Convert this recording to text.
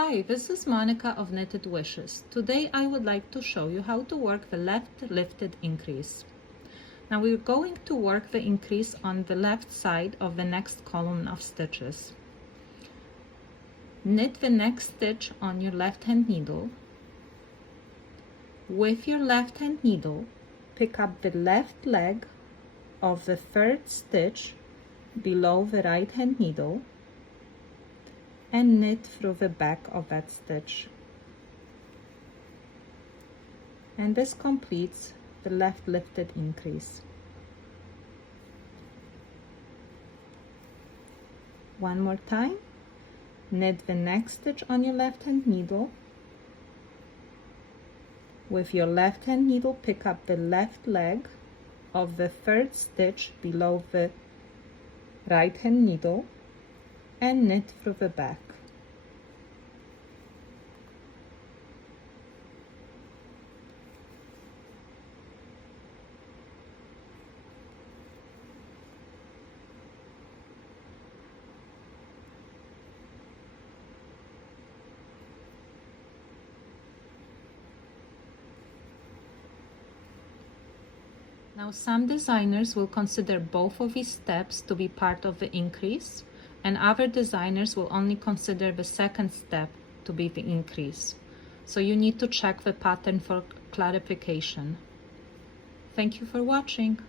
Hi, this is Monica of Knitted Wishes. Today I would like to show you how to work the left lifted increase. Now we're going to work the increase on the left side of the next column of stitches. Knit the next stitch on your left hand needle. With your left hand needle, pick up the left leg of the third stitch below the right hand needle and knit through the back of that stitch. And this completes the left lifted increase. One more time, knit the next stitch on your left hand needle. With your left hand needle, pick up the left leg of the third stitch below the right hand needle and knit through the back. Now some designers will consider both of these steps to be part of the increase, and other designers will only consider the second step to be the increase. So you need to check the pattern for clarification. Thank you for watching.